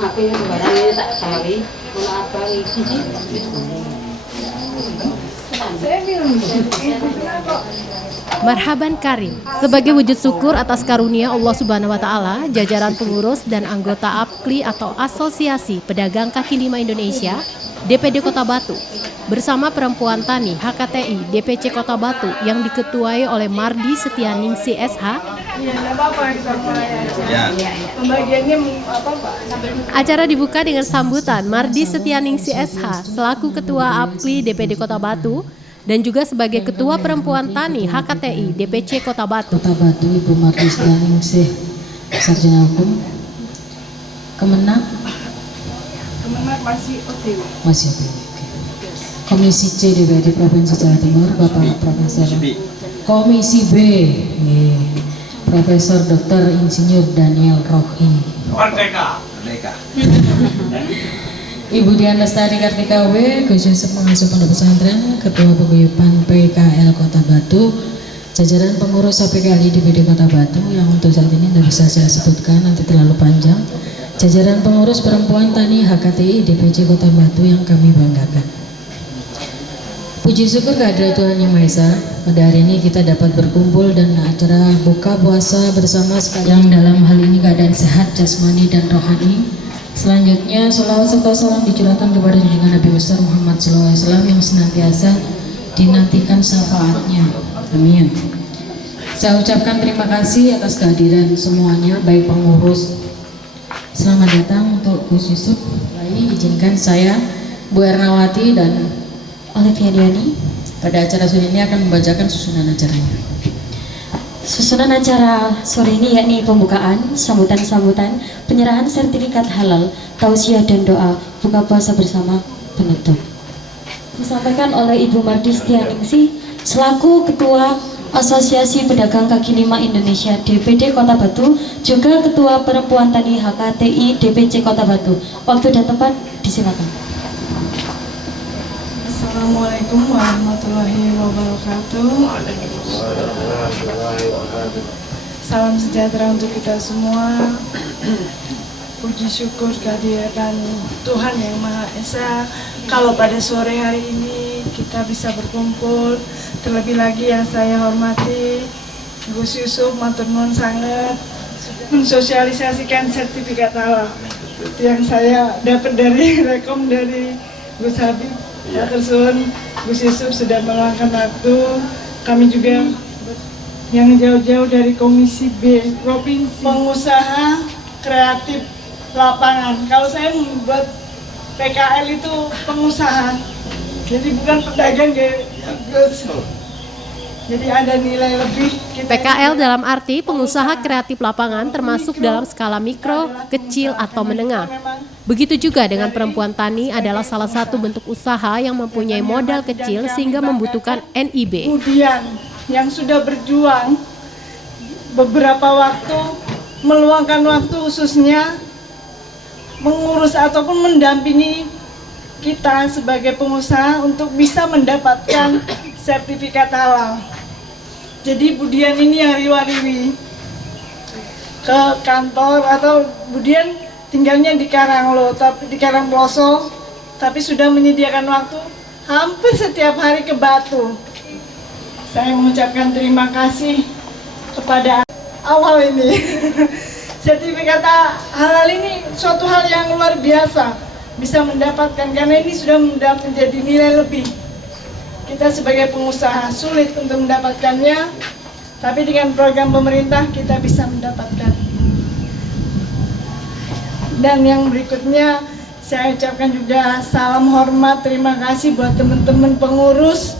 Aku yang barangnya tak tahu, mau apa ini? Marhaban Karim. Sebagai wujud syukur atas karunia Allah Subhanahu wa taala, jajaran pengurus dan anggota APKLI atau Asosiasi Pedagang Kaki Lima Indonesia, DPD Kota Batu, bersama Perempuan Tani HKTI DPC Kota Batu yang diketuai oleh Mardi Setianingsih SH. Acara dibuka dengan sambutan Mardi Setianingsih SH selaku Ketua APKLI DPD Kota Batu dan juga sebagai Ketua Perempuan Tani HKTI DPC Kota Batu. Kota Batu, Ibu Mardi Setianingsih, Sarjana Hukum. Kemenang masih OTW. Masih OTW. Komisi C DPD Provinsi Jawa Timur, Bapak Profesor. Komisi B, Profesor Dr. Insinyur Daniel Rohi. Merdeka. Ibu Dian Lestari Kartika W, Gus Yusuf Pengasuh Pondok Pesantren, Ketua Paguyuban PKL Kota Batu, jajaran pengurus APKLI DPD Kota Batu yang untuk saat ini tidak bisa saya sebutkan, nanti terlalu panjang. Jajaran pengurus Perempuan Tani HKTI DPC Kota Batu yang kami banggakan. Puji syukur kehadirat Tuhan Yang Maha Esa, pada hari ini kita dapat berkumpul dan acara buka puasa bersama sekalian yang dalam hal ini keadaan sehat jasmani dan rohani. Selanjutnya, sholawat serta salam dicurahkan kepada junjungan Nabi besar Muhammad SAW yang senantiasa dinantikan syafaatnya. Amin. Saya ucapkan terima kasih atas kehadiran semuanya, baik pengurus. Selamat datang untuk Gus Yusuf. Izinkan saya, Bu Ernawati dan Olivia Diani pada acara sore ini akan membacakan susunan acaranya. Susunan acara sore ini yakni pembukaan, sambutan-sambutan, penyerahan sertifikat halal, tausiah dan doa buka puasa bersama penutup. Disampaikan oleh Ibu Mardi Setianingsih selaku Ketua Asosiasi Pedagang Kaki Lima Indonesia DPD Kota Batu, juga Ketua Perempuan Tani HKTI DPC Kota Batu. Waktu dan tempat disilakan. Assalamualaikum warahmatullahi wabarakatuh. Salam sejahtera untuk kita semua. Puji syukur kehadiran Tuhan Yang Maha Esa, kalau pada sore hari ini kita bisa berkumpul. Terlebih lagi yang saya hormati Gus Yusuf, matur nuwun sangat mensosialisasikan sertifikat halal yang saya dapat dari rekom dari Gus Habib. Matur Gus Yusuf sudah meluangkan waktu. Kami juga yang jauh-jauh dari Komisi B Provinsi, pengusaha kreatif lapangan. Kalau saya membuat PKL itu pengusaha, jadi bukan pedagang, Gus. Jadi ada nilai lebih. PKL dalam arti pengusaha kreatif lapangan termasuk dalam skala mikro, kecil atau menengah. Begitu juga dengan perempuan tani adalah salah satu bentuk usaha yang mempunyai modal kecil sehingga membutuhkan NIB. Kemudian yang sudah berjuang beberapa waktu, meluangkan waktu khususnya mengurus ataupun mendampingi kita sebagai pengusaha untuk bisa mendapatkan sertifikat halal. Jadi Bu Dian ini hari-wariwi ke kantor, atau Bu Dian tinggalnya di Karanglo, tapi di Karangploso, tapi sudah menyediakan waktu hampir setiap hari ke Batu. Saya mengucapkan terima kasih kepada awal ini. Sertifikat halal ini suatu hal yang luar biasa bisa mendapatkan, karena ini sudah menjadi nilai lebih. Kita sebagai pengusaha sulit untuk mendapatkannya, tapi dengan program pemerintah kita bisa mendapatkan. Dan yang berikutnya saya ucapkan juga salam hormat, terima kasih buat teman-teman pengurus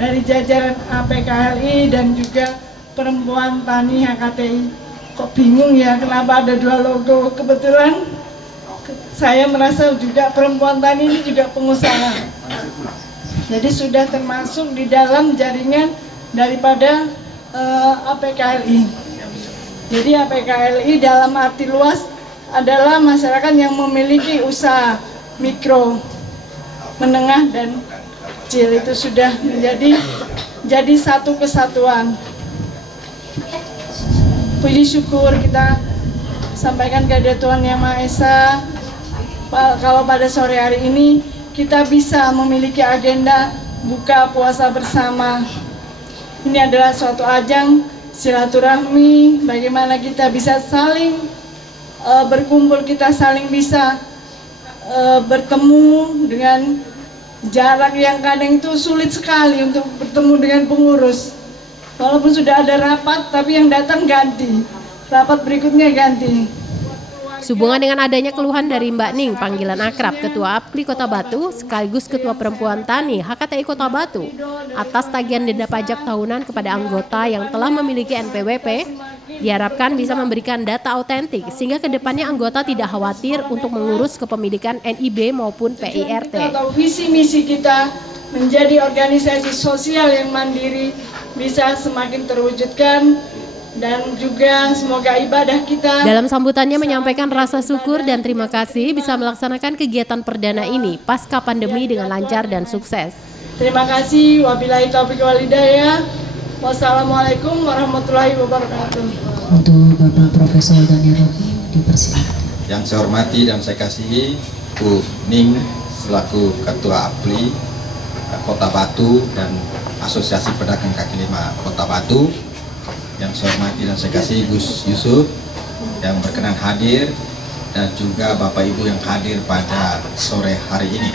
dari jajaran APKLI dan juga Perempuan Tani HKTI. Kok bingung ya kenapa ada dua logo? Kebetulan saya merasa juga Perempuan Tani ini juga pengusaha. Jadi sudah termasuk di dalam jaringan daripada APKLI. Jadi APKLI dalam arti luas adalah masyarakat yang memiliki usaha mikro, menengah, dan kecil. Itu sudah jadi satu kesatuan. Puji syukur kita sampaikan kepada Tuhan Yang Maha Esa kalau pada sore hari ini kita bisa memiliki agenda buka puasa bersama. Ini adalah suatu ajang silaturahmi, bagaimana kita bisa saling berkumpul, kita saling bisa bertemu dengan jarak yang kadang itu sulit sekali untuk bertemu dengan pengurus. Walaupun sudah ada rapat, tapi yang datang ganti, rapat berikutnya ganti. Sehubungan dengan adanya keluhan dari Mbak Ning, panggilan akrab Ketua APKLI Kota Batu, sekaligus Ketua Perempuan Tani HKTI Kota Batu, atas tagihan denda pajak tahunan kepada anggota yang telah memiliki NPWP, diharapkan bisa memberikan data autentik sehingga kedepannya anggota tidak khawatir untuk mengurus kepemilikan NIB maupun PIRT. Atau visi misi kita menjadi organisasi sosial yang mandiri bisa semakin terwujudkan, dan juga semoga ibadah kita. Dalam sambutannya menyampaikan rasa syukur dan terima kasih bisa melaksanakan kegiatan perdana ini pasca pandemi dengan lancar dan sukses. Terima kasih, wabillahi taufiq wal hidayah. Wassalamualaikum warahmatullahi wabarakatuh. Untuk Bapak Profesor Daniel Rocky dipersilakan. Yang saya hormati dan saya kasihi Bu Ning selaku Ketua APKLI Kota Batu dan Asosiasi Pedagang Kaki Lima Kota Batu. Yang saya hormati dan saya kasihi Gus Yusuf yang berkenan hadir, dan juga Bapak Ibu yang hadir pada sore hari ini.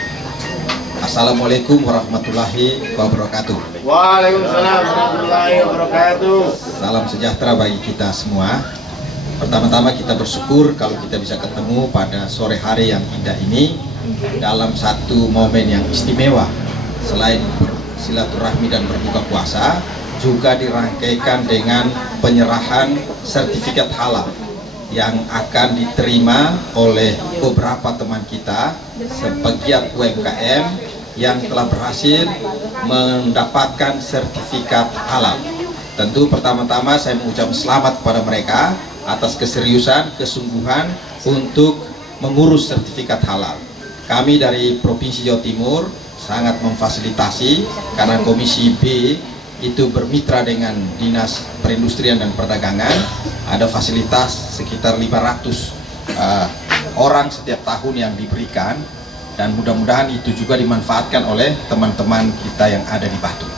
Assalamualaikum warahmatullahi wabarakatuh. Waalaikumsalam warahmatullahi wabarakatuh. Salam sejahtera bagi kita semua. Pertama-tama kita bersyukur kalau kita bisa ketemu pada sore hari yang indah ini dalam satu momen yang istimewa. Selain silaturahmi dan berbuka puasa, juga dirangkaikan dengan penyerahan sertifikat halal yang akan diterima oleh beberapa teman kita sepegiat UMKM yang telah berhasil mendapatkan sertifikat halal. Tentu pertama-tama saya mengucapkan selamat kepada mereka atas keseriusan, kesungguhan untuk mengurus sertifikat halal. Kami dari Provinsi Jawa Timur sangat memfasilitasi karena Komisi B itu bermitra dengan Dinas Perindustrian dan Perdagangan. Ada fasilitas sekitar 500 orang setiap tahun yang diberikan, dan mudah-mudahan itu juga dimanfaatkan oleh teman-teman kita yang ada di Batu.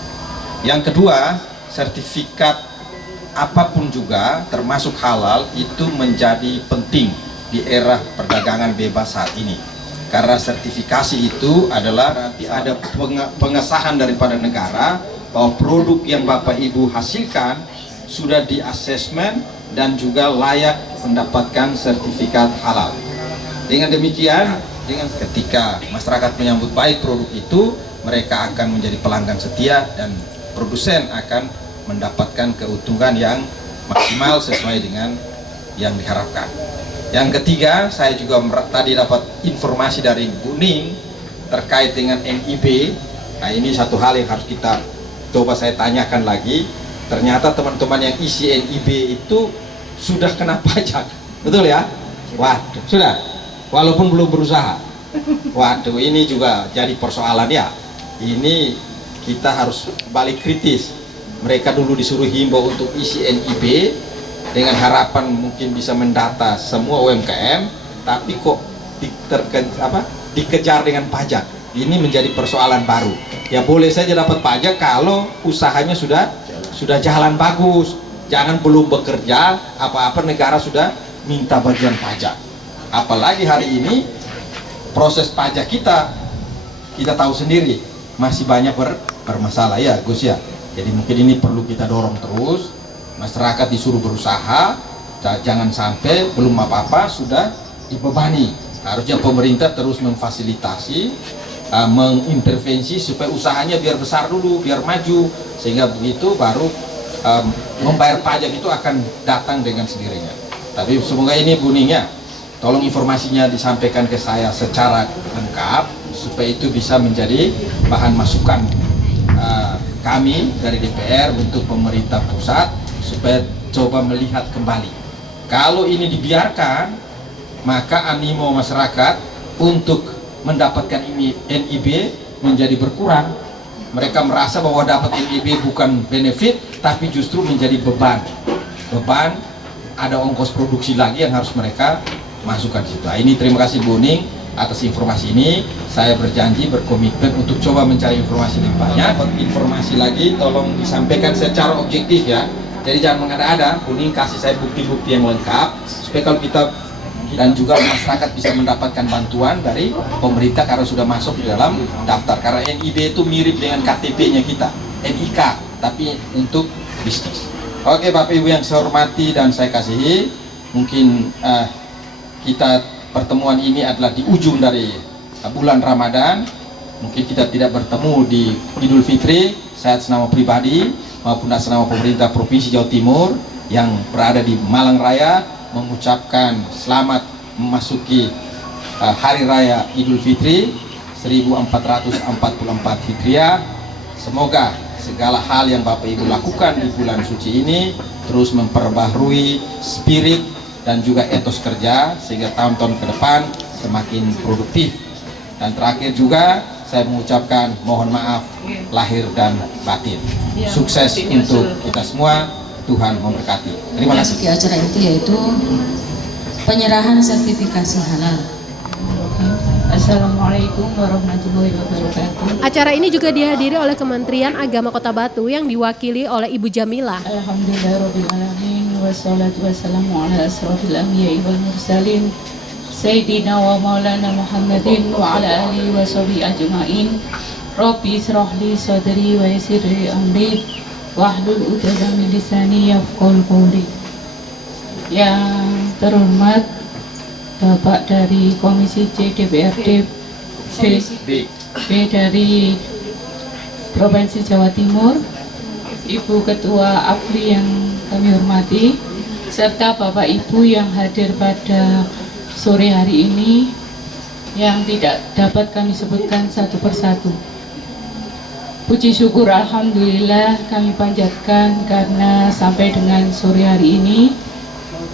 Yang kedua, sertifikat apapun juga termasuk halal itu menjadi penting di era perdagangan bebas saat ini, karena sertifikasi itu adalah ada pengesahan daripada negara bahwa produk yang Bapak Ibu hasilkan sudah di asesmen dan juga layak mendapatkan sertifikat halal. Dengan demikian, ketika masyarakat menyambut baik produk itu, mereka akan menjadi pelanggan setia dan produsen akan mendapatkan keuntungan yang maksimal sesuai dengan yang diharapkan. Yang ketiga, saya juga tadi dapat informasi dari Bu Ning terkait dengan NIB. Nah, ini satu hal yang harus kita coba saya tanyakan lagi. Ternyata teman-teman yang isi NIB itu sudah kena pajak, betul ya? Waduh, sudah, walaupun belum berusaha. Waduh, ini juga jadi persoalan ya. Ini kita harus balik kritis. Mereka dulu disuruh himbau untuk isi NIB dengan harapan mungkin bisa mendata semua UMKM, tapi kok dikejar dengan pajak. Ini menjadi persoalan baru. Ya boleh saja dapat pajak kalau usahanya sudah jalan bagus. Jangan belum bekerja apa-apa negara sudah minta bagian pajak. Apalagi hari ini proses pajak kita tahu sendiri masih banyak bermasalah ya Gus ya. Jadi mungkin ini perlu kita dorong terus. Masyarakat disuruh berusaha, jangan sampai belum apa-apa sudah dibebani. Harusnya pemerintah terus memfasilitasi, mengintervensi supaya usahanya biar besar dulu, biar maju, sehingga begitu baru membayar pajak itu akan datang dengan sendirinya. Tapi semoga ini Bu Ning ya, tolong informasinya disampaikan ke saya secara lengkap supaya itu bisa menjadi bahan masukan kami dari DPR untuk pemerintah pusat supaya coba melihat kembali. Kalau ini dibiarkan, maka animo masyarakat untuk mendapatkan NIB menjadi berkurang. Mereka merasa bahwa dapat NIB bukan benefit, tapi justru menjadi beban. Ada ongkos produksi lagi yang harus mereka masukkan di situ. Ini terima kasih Bu Ning. atas informasi ini. Saya berjanji, berkomitmen untuk coba mencari informasi lebih banyak. Informasi lagi tolong disampaikan secara objektif ya. Jadi jangan mengada-ada, kuning kasih saya bukti-bukti yang lengkap supaya kalau kita dan juga masyarakat bisa mendapatkan bantuan dari pemerintah karena sudah masuk di dalam daftar. Karena NIB itu mirip dengan KTP-nya kita, NIK, tapi untuk bisnis. Oke Bapak Ibu yang saya hormati dan saya kasihi, mungkin kita pertemuan ini adalah di ujung dari bulan Ramadan. Mungkin kita tidak bertemu di Idul Fitri. Saya atas nama pribadi maupun atas nama pemerintah Provinsi Jawa Timur yang berada di Malang Raya mengucapkan selamat memasuki Hari Raya Idul Fitri 1444 Hijriah. Semoga segala hal yang Bapak Ibu lakukan di bulan suci ini terus memperbaharui spirit dan juga etos kerja sehingga tahun-tahun ke depan semakin produktif. Dan terakhir juga saya mengucapkan mohon maaf lahir dan batin. Sukses untuk kita semua. Tuhan memberkati. Terima kasih. Di acara itu yaitu penyerahan sertifikasi halal. Assalamualaikum warahmatullahi wabarakatuh. Acara ini juga dihadiri oleh Kementerian Agama Kota Batu yang diwakili oleh Ibu Jamilah. Alhamdulillahirobbilalamin, wassalatu wassalamu ala asrofil anbiya'i wal mursalin Sayyidina wa maulana Muhammadin wa ala alihi wa sahbihi ajma'in. Rabbi israh li sadri wa yassir li amri wahlul 'uqdatam min lisani yafqahu qawli. Yang terhormat Bapak dari Komisi C DPRD B dari Provinsi Jawa Timur, Ibu Ketua APLI yang kami hormati, serta Bapak Ibu yang hadir pada sore hari ini yang tidak dapat kami sebutkan satu persatu. Puji syukur alhamdulillah kami panjatkan karena sampai dengan sore hari ini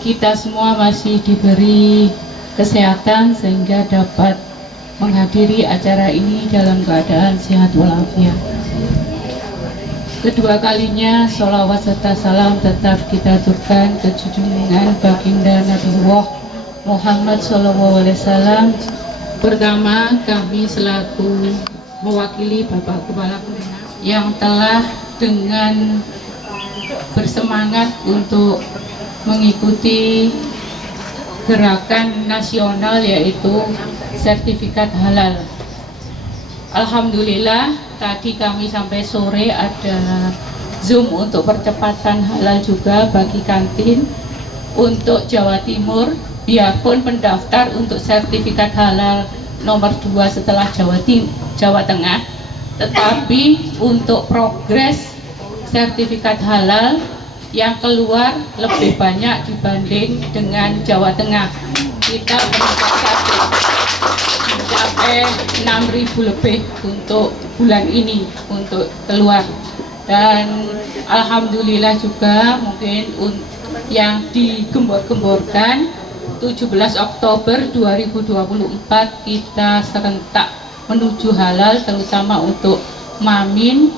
kita semua masih diberi kesehatan sehingga dapat menghadiri acara ini dalam keadaan sehat walafiat. Kedua kalinya sholawat serta salam tetap kita aturkan ke junjungan baginda Nabiullah Muhammad SAW. Pertama, kami selaku mewakili Bapak Kepala yang telah dengan bersemangat untuk mengikuti gerakan nasional yaitu sertifikat halal. Alhamdulillah tadi kami sampai sore ada Zoom untuk percepatan halal juga bagi kantin untuk Jawa Timur, biarpun pendaftar untuk sertifikat halal nomor 2 setelah Jawa Tengah, tetapi untuk progres sertifikat halal yang keluar lebih banyak dibanding dengan Jawa Tengah. Kita mencapai 6.000 lebih untuk bulan ini untuk keluar, dan alhamdulillah juga mungkin yang digembor-gemborkan 17 Oktober 2024 kita serentak menuju halal, terutama untuk Mamin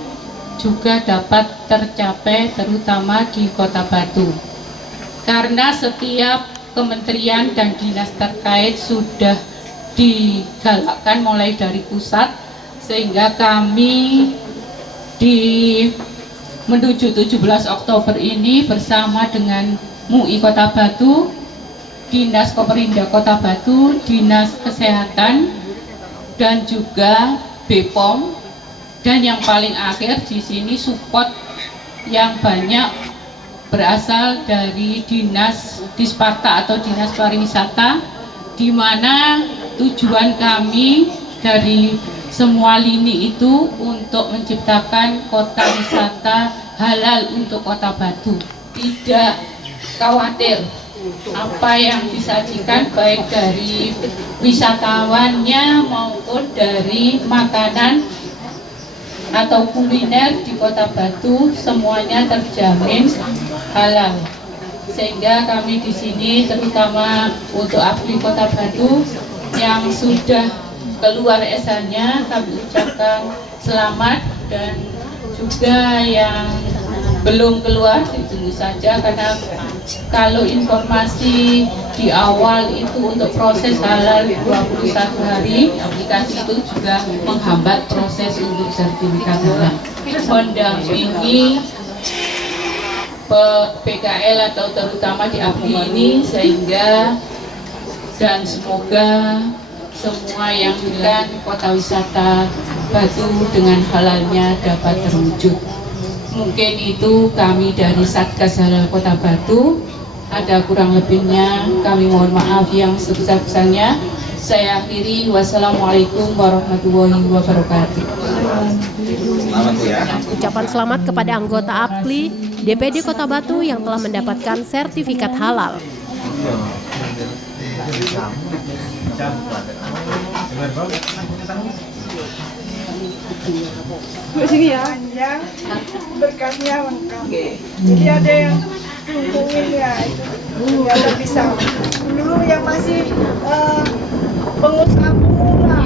juga dapat tercapai terutama di Kota Batu, karena setiap kementerian dan dinas terkait sudah digalakkan mulai dari pusat, sehingga kami menuju 17 Oktober ini bersama dengan MUI Kota Batu, Dinas Koperinda Kota Batu, Dinas Kesehatan, dan juga BPOM, dan yang paling akhir di sini support yang banyak berasal dari Dinas Disparta atau Dinas Pariwisata, di mana tujuan kami dari semua lini itu untuk menciptakan kota wisata halal untuk Kota Batu. Tidak khawatir apa yang disajikan baik dari wisatawannya maupun dari makanan atau kuliner di Kota Batu, semuanya terjamin halal. Sehingga kami di sini terutama untuk APLI Kota Batu yang sudah keluar SH-nya kami ucapkan selamat, dan juga yang belum keluar ditunggu saja karena Kalau informasi di awal itu untuk proses halal 21 hari, aplikasi itu juga menghambat proses untuk sertifikat halal. Mendampingi PKL atau terutama di APDI ini, sehingga dan semoga semua yang bukan kota wisata Batu dengan halalnya dapat terwujud. Mungkin itu kami dari Satgas Halal Kota Batu. Ada kurang lebihnya kami mohon maaf yang sebesar-besarnya. Saya akhiri, wassalamualaikum warahmatullahi wabarakatuh. Selamat ya. Ucapan selamat kepada anggota APKLI DPD Kota Batu yang telah mendapatkan sertifikat halal. Sini ya. Panjang, berkasnya lengkap. Jadi ada yang dihubungin ya, itu ternyata bisa. Dulu yang masih pengusaha pemula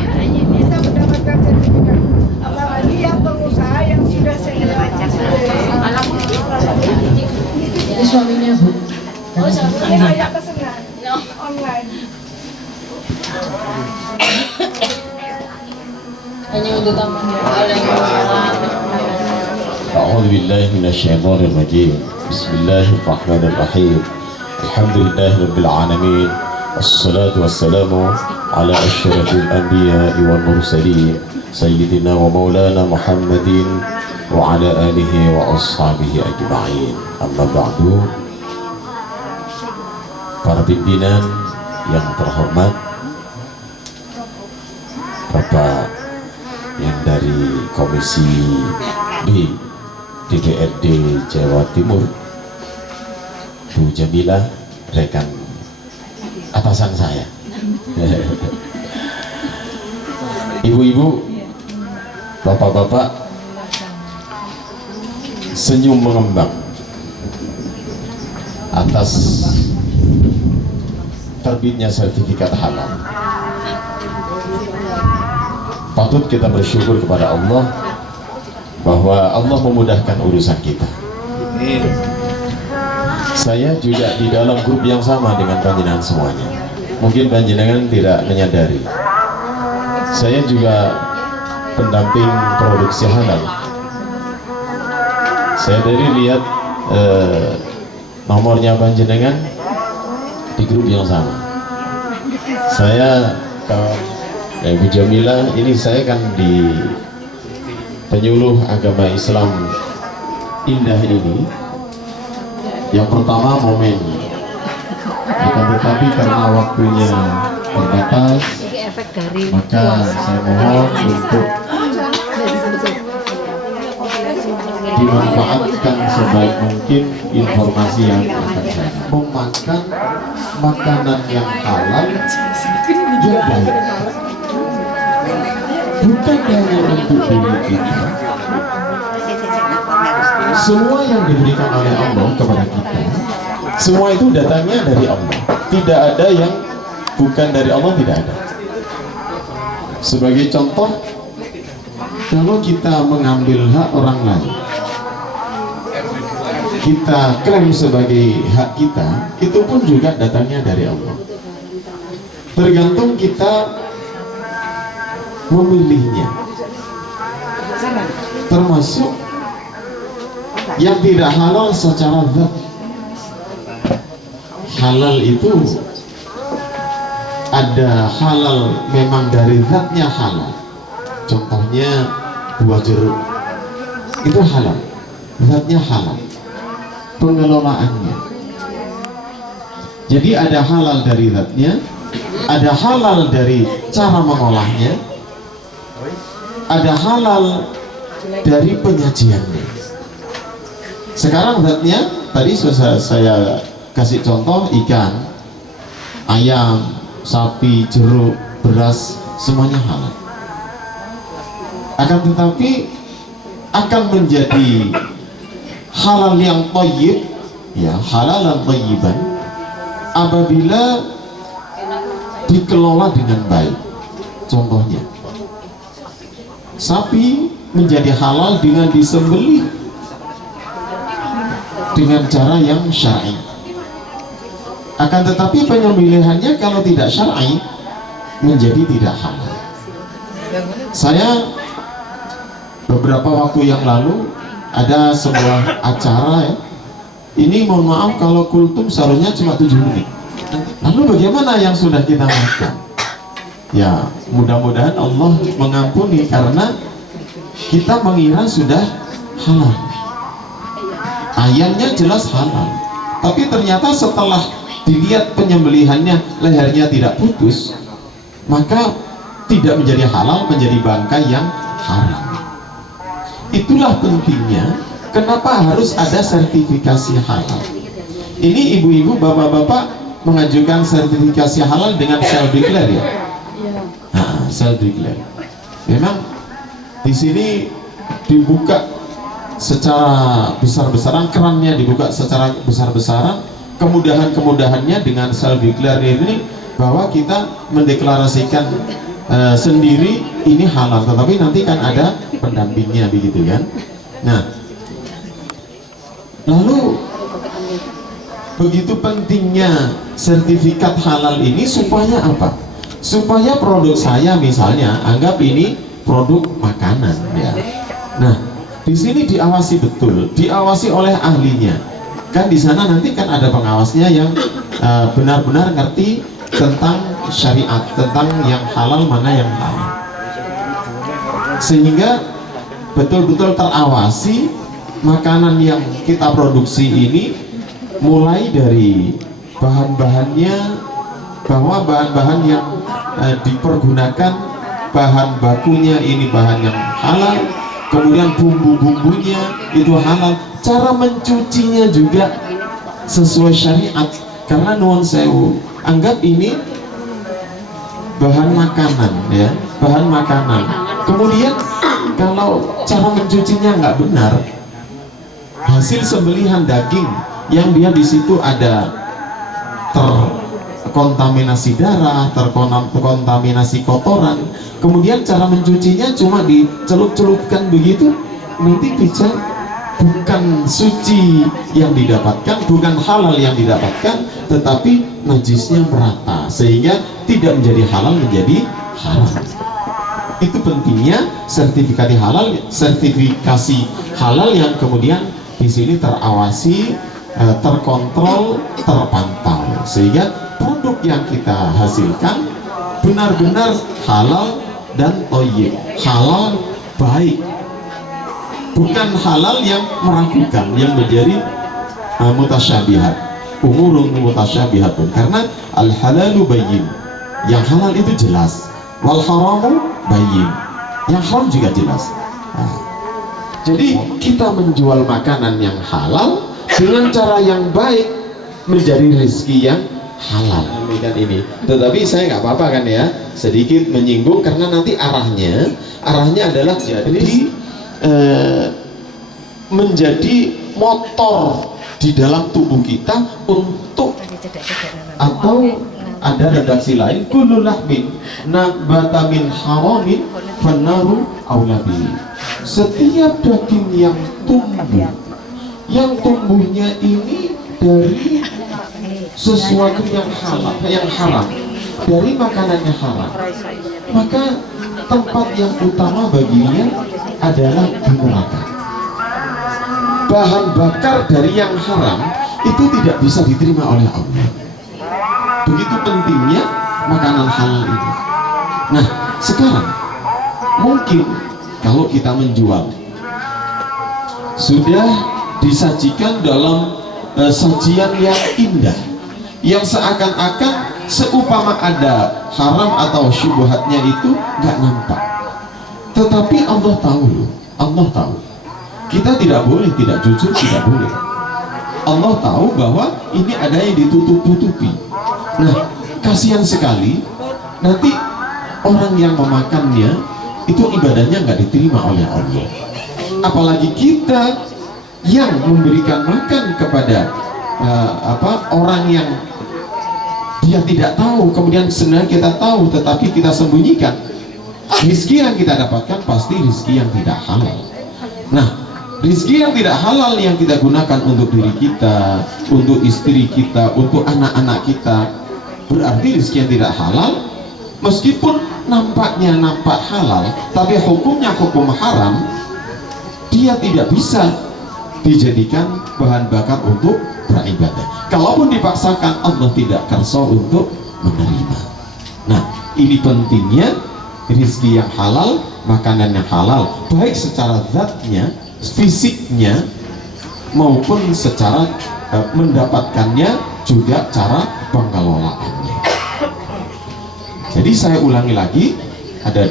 bisa mendapatkan sertifikat. Apalagi yang pengusaha yang sudah senior. Ini suaminya Bu. Oh, ini kayak pesanan online. Hanya untuk tamu. Waalaikumsalam. أعوذ بالله من الشيطان الرجيم بسم الله الرحمن الرحيم الحمد لله رب العالمين والصلاة والسلام على أشرف الأنبياء والمرسلين سيدنا ومولانا محمد وعلى آله وأصحابه أجمعين أما بعد. Para pimpinan yang terhormat, Bapak yang dari Komisi B DPRD Jawa Timur, Bu Jamilah, rekan atasan saya, ibu-ibu, bapak-bapak, senyum mengembang atas terbitnya sertifikat halal. Patut kita bersyukur kepada Allah bahwa Allah memudahkan urusan kita. Saya juga di dalam grup yang sama dengan panjenengan semuanya. Mungkin panjenengan tidak menyadari, saya juga pendamping produksi halal. Saya dari lihat nomornya panjenengan di grup yang sama. Saya Bu Jamilah, ini saya kan di penyuluh agama Islam Indah ini. Yang pertama momen, akan tetapi karena waktunya terbatas, maka saya mohon untuk dimanfaatkan sebaik mungkin informasi yang akan saya memakan makanan yang halal yang baik, bukan hanya untuk diri kita. Semua yang diberikan oleh Allah kepada kita, semua itu datangnya dari Allah. Tidak ada yang bukan dari Allah, tidak ada. Sebagai contoh, kalau kita mengambil hak orang lain, kita klaim sebagai hak kita, itu pun juga datangnya dari Allah. Tergantung kita memilihnya. Termasuk yang tidak halal secara zat. Halal itu ada halal memang dari zatnya halal. Contohnya buah jeruk, itu halal, zatnya halal, pengelolaannya. Jadi ada halal dari zatnya, ada halal dari cara mengolahnya, ada halal dari penyajiannya. Sekarang zatnya tadi sudah saya kasih contoh, ikan, ayam, sapi, jeruk, beras, semuanya halal. Akan tetapi akan menjadi halal yang thayyib, ya, halalan thayyiban, apabila dikelola dengan baik. Contohnya, sapi menjadi halal dengan disembelih dengan cara yang syar'i. Akan tetapi penyembelihannya kalau tidak syar'i menjadi tidak halal. Saya beberapa waktu yang lalu ada sebuah acara ya. Ini mohon maaf kalau kultum seharusnya cuma 7 menit. Lalu bagaimana yang sudah kita makan? Ya mudah-mudahan Allah mengampuni karena kita mengira sudah halal. Ayamnya jelas halal, tapi ternyata setelah dilihat penyembelihannya lehernya tidak putus, maka tidak menjadi halal, menjadi bangkai yang haram. Itulah pentingnya kenapa harus ada sertifikasi halal. Ini ibu-ibu, bapak-bapak mengajukan sertifikasi halal dengan self declare ya. Nah, self declare. Memang di sini dibuka secara besar-besaran, kerannya dibuka secara besar-besaran. Kemudahan-kemudahannya dengan self declare ini bahwa kita mendeklarasikan sendiri ini halal, tetapi nanti kan ada pendampingnya begitu kan. Nah, lalu begitu pentingnya sertifikat halal ini supaya apa? Supaya produk saya misalnya anggap ini produk makanan ya. Nah, di sini diawasi betul, diawasi oleh ahlinya. Kan di sana nanti kan ada pengawasnya yang benar-benar ngerti tentang syariat, tentang yang halal mana yang haram, sehingga betul-betul terawasi makanan yang kita produksi ini, mulai dari bahan-bahannya, bahwa bahan-bahan yang dipergunakan bahan bakunya ini bahan yang halal, kemudian bumbu-bumbunya itu halal, cara mencucinya juga sesuai syariat. Karena nuwun sewu, anggap ini bahan makanan ya, bahan makanan. Kemudian kalau cara mencucinya nggak benar, hasil sembelihan daging yang dia di situ ada terkontaminasi darah, terkontaminasi kotoran, kemudian cara mencucinya cuma dicelup-celupkan begitu, nanti bisa bukan suci yang didapatkan, bukan halal yang didapatkan, tetapi najisnya merata sehingga tidak menjadi halal, menjadi haram. Itu pentingnya sertifikasi halal yang kemudian di sini terawasi, terkontrol, terpantau, sehingga produk yang kita hasilkan benar-benar halal dan thayyib, halal baik, bukan halal yang meragukan, yang menjadi mutasyabihat, umurun mutasyabihatun. Karena al halalu bayyin, yang halal itu jelas, wal haramu bayyin, yang haram juga jelas. Nah, jadi kita menjual makanan yang halal dengan cara yang baik menjadi rezeki yang halal ini. Tetapi saya nggak apa-apa kan ya, sedikit menyinggung karena nanti arahnya adalah jadi menjadi motor di dalam tubuh kita untuk, atau ada redaksi lain, kullu lahmin nabata min haramin fannaru aulabi. Setiap daging yang tumbuh, yang tumbuhnya ini dari sesuatu yang halal, yang haram, dari makanannya haram, maka tempat yang utama baginya adalah di neraka. Bahan bakar dari yang haram itu tidak bisa diterima oleh Allah. Begitu pentingnya makanan halal ini. Nah, sekarang mungkin kalau kita menjual sudah disajikan dalam sajian yang indah, yang seakan-akan seupama ada haram atau syubhatnya itu nggak nampak. Tetapi Allah tahu loh, Allah tahu. Kita tidak boleh tidak jujur, tidak boleh. Allah tahu bahwa ini ada yang ditutup-tutupi. Nah, kasihan sekali nanti orang yang memakannya itu ibadahnya nggak diterima oleh Allah. Apalagi kita yang memberikan makan kepada orang yang dia tidak tahu, kemudian sebenarnya kita tahu tetapi kita sembunyikan. Rizki yang kita dapatkan pasti rizki yang tidak halal. Nah, Rizki yang tidak halal yang kita gunakan untuk diri kita, untuk istri kita, untuk anak-anak kita, berarti rizki yang tidak halal. Meskipun nampaknya nampak halal, tapi hukumnya hukum haram, dia tidak bisa dijadikan bahan bakar untuk beribadah. Kalaupun dipaksakan, Allah tidak kerso untuk menerima. Nah, ini pentingnya rizki yang halal, makanan yang halal, baik secara zatnya, fisiknya, maupun secara mendapatkannya, juga cara pengelolaannya. Jadi saya ulangi lagi, ada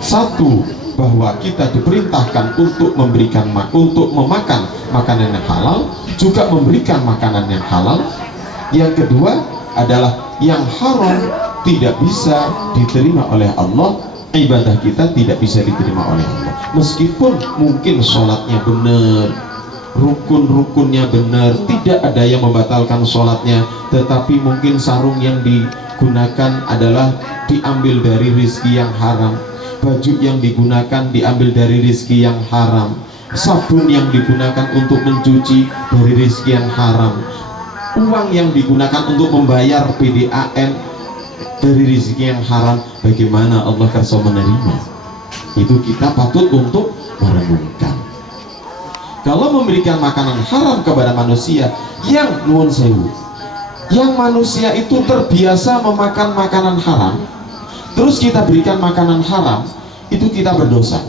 satu, bahwa kita diperintahkan untuk untuk memakan makanan yang halal, juga memberikan makanan yang halal. Yang kedua adalah yang haram tidak bisa diterima oleh Allah, ibadah kita tidak bisa diterima oleh Allah. Meskipun mungkin sholatnya benar, rukun-rukunnya benar, tidak ada yang membatalkan sholatnya, tetapi mungkin sarung yang digunakan adalah diambil dari rizki yang haram, baju yang digunakan diambil dari rizki yang haram, sabun yang digunakan untuk mencuci dari rizki yang haram, uang yang digunakan untuk membayar PDAM dari rizki yang haram. Bagaimana Allah kerso menerima? Itu kita patut untuk merenungkan. Kalau memberikan makanan haram kepada manusia yang nuwun sewu, yang manusia itu terbiasa memakan makanan haram, terus kita berikan makanan haram, itu kita berdosa.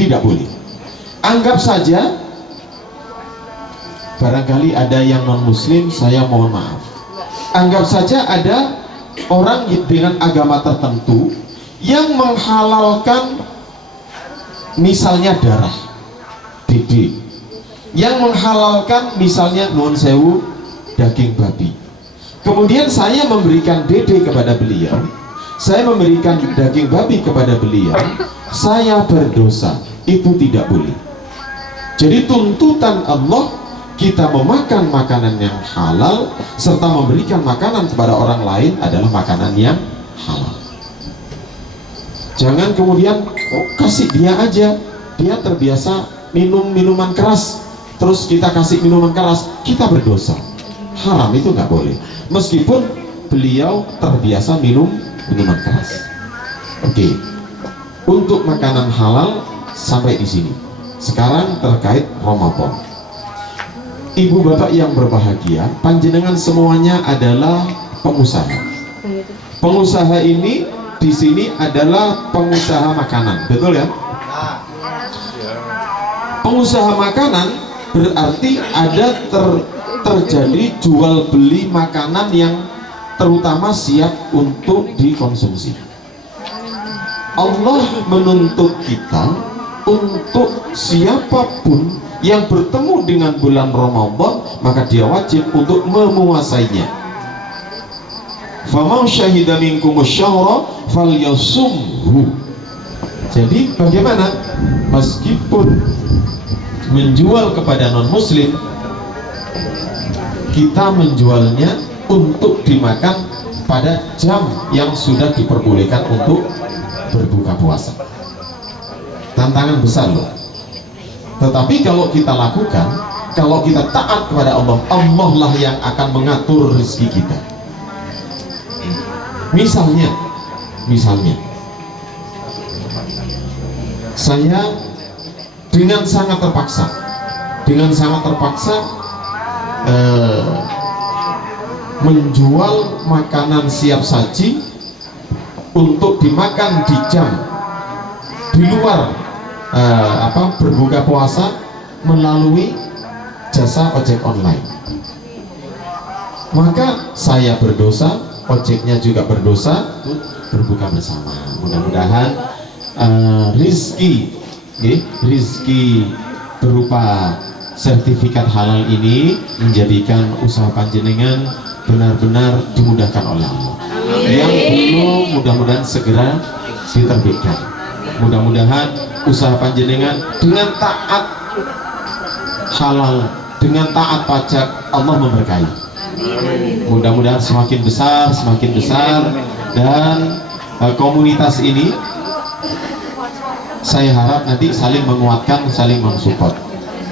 Tidak boleh. Anggap saja barangkali ada yang non muslim, saya mohon maaf. Anggap saja ada orang dengan agama tertentu yang menghalalkan misalnya darah DD, yang menghalalkan misalnya nuwun sewu daging babi. Kemudian saya memberikan DD kepada beliau, saya memberikan daging babi kepada beliau, saya berdosa. Itu tidak boleh. Jadi tuntutan Allah, kita memakan makanan yang halal serta memberikan makanan kepada orang lain adalah makanan yang halal. Jangan kemudian kasih dia aja, dia terbiasa minum minuman keras, terus kita kasih minuman keras, kita berdosa. Haram, itu nggak boleh. Meskipun beliau terbiasa minum minuman keras. Oke. Untuk makanan halal sampai di sini. Sekarang terkait Ramadan. Ibu bapak yang berbahagia, panjenengan semuanya adalah pengusaha. Pengusaha ini di sini adalah pengusaha makanan, betul ya? Pengusaha makanan berarti ada terjadi jual beli makanan yang terutama siap untuk dikonsumsi. Allah menuntut kita untuk siapapun yang bertemu dengan bulan Ramadan, maka dia wajib untuk memuasainya. Faman syahida minkumus syahra falyasumhu. Jadi bagaimana? Meskipun menjual kepada non muslim, kita menjualnya untuk dimakan pada jam yang sudah diperbolehkan untuk berbuka puasa. Tantangan besar loh. Tetapi kalau kita lakukan, kalau kita taat kepada Allah, Allah lah yang akan mengatur rezeki kita. Misalnya saya dengan sangat terpaksa menjual makanan siap saji untuk dimakan di jam di luar berbuka puasa melalui jasa ojek online. Maka saya berdosa, ojeknya juga berdosa, berbuka bersama. Mudah-mudahan rizki berupa sertifikat halal ini menjadikan usaha panjenengan benar-benar dimudahkan oleh Allah. Yang belum, mudah-mudahan segera diterbitkan. Mudah-mudahan usaha panjenengan dengan taat halal, dengan taat pajak, Allah memberkahi. Mudah-mudahan semakin besar dan komunitas ini saya harap nanti saling menguatkan, saling mensupport.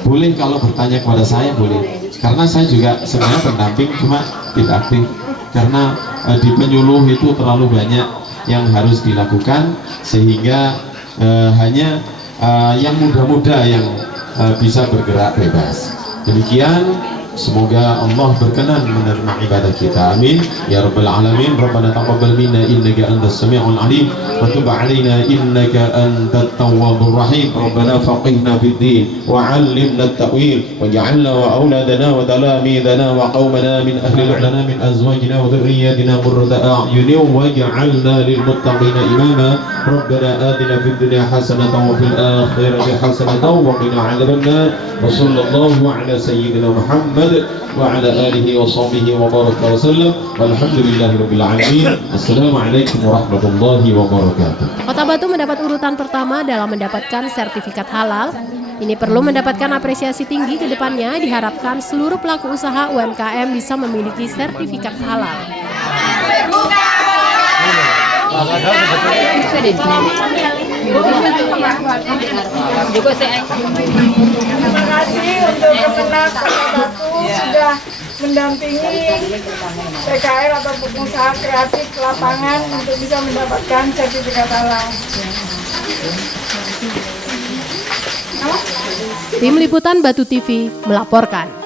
boleh kalau bertanya kepada saya boleh, karena saya juga sebenarnya pendamping cuma tidak aktif karena di penyuluh itu terlalu banyak yang harus dilakukan sehingga hanya yang muda-muda yang bisa bergerak bebas. Demikian, semoga Allah berkenan menerima ibadah kita. Amin ya rabbal alamin. Rabbana taqabbal minna innaka antas samiul alim wa tub alaina innaka antat tawwabur rahim. Rabbana faqihna fid din wa 'allimna at-ta'wil waj'alna wa auladana wa talamidana wa qaumana min ahli lana min azwajina wa dhurriyyatina qurrata a'yunin waj'alna lil muttaqina imama. Rabbana atina fid dunya hasanatan wa fil akhirati hasanatan wa qina 'adzabannar. Wa sallallahu ala sayyidina Muhammad wa ala alihi wa sahbihi wa baraka wa sallam. Walhamdulillahirabbil alamin. Assalamualaikum warahmatullahi wabarakatuh. Kota Batu mendapat urutan pertama dalam mendapatkan sertifikat halal. Ini perlu mendapatkan apresiasi tinggi ke depannya. Diharapkan seluruh pelaku usaha UMKM bisa memiliki sertifikat halal. Terima kasih untuk Kemenag Kota Batu sudah mendampingi PKL atau pengusaha kreatif lapangan untuk bisa mendapatkan sertifikat halal. Tim Liputan Batu TV melaporkan.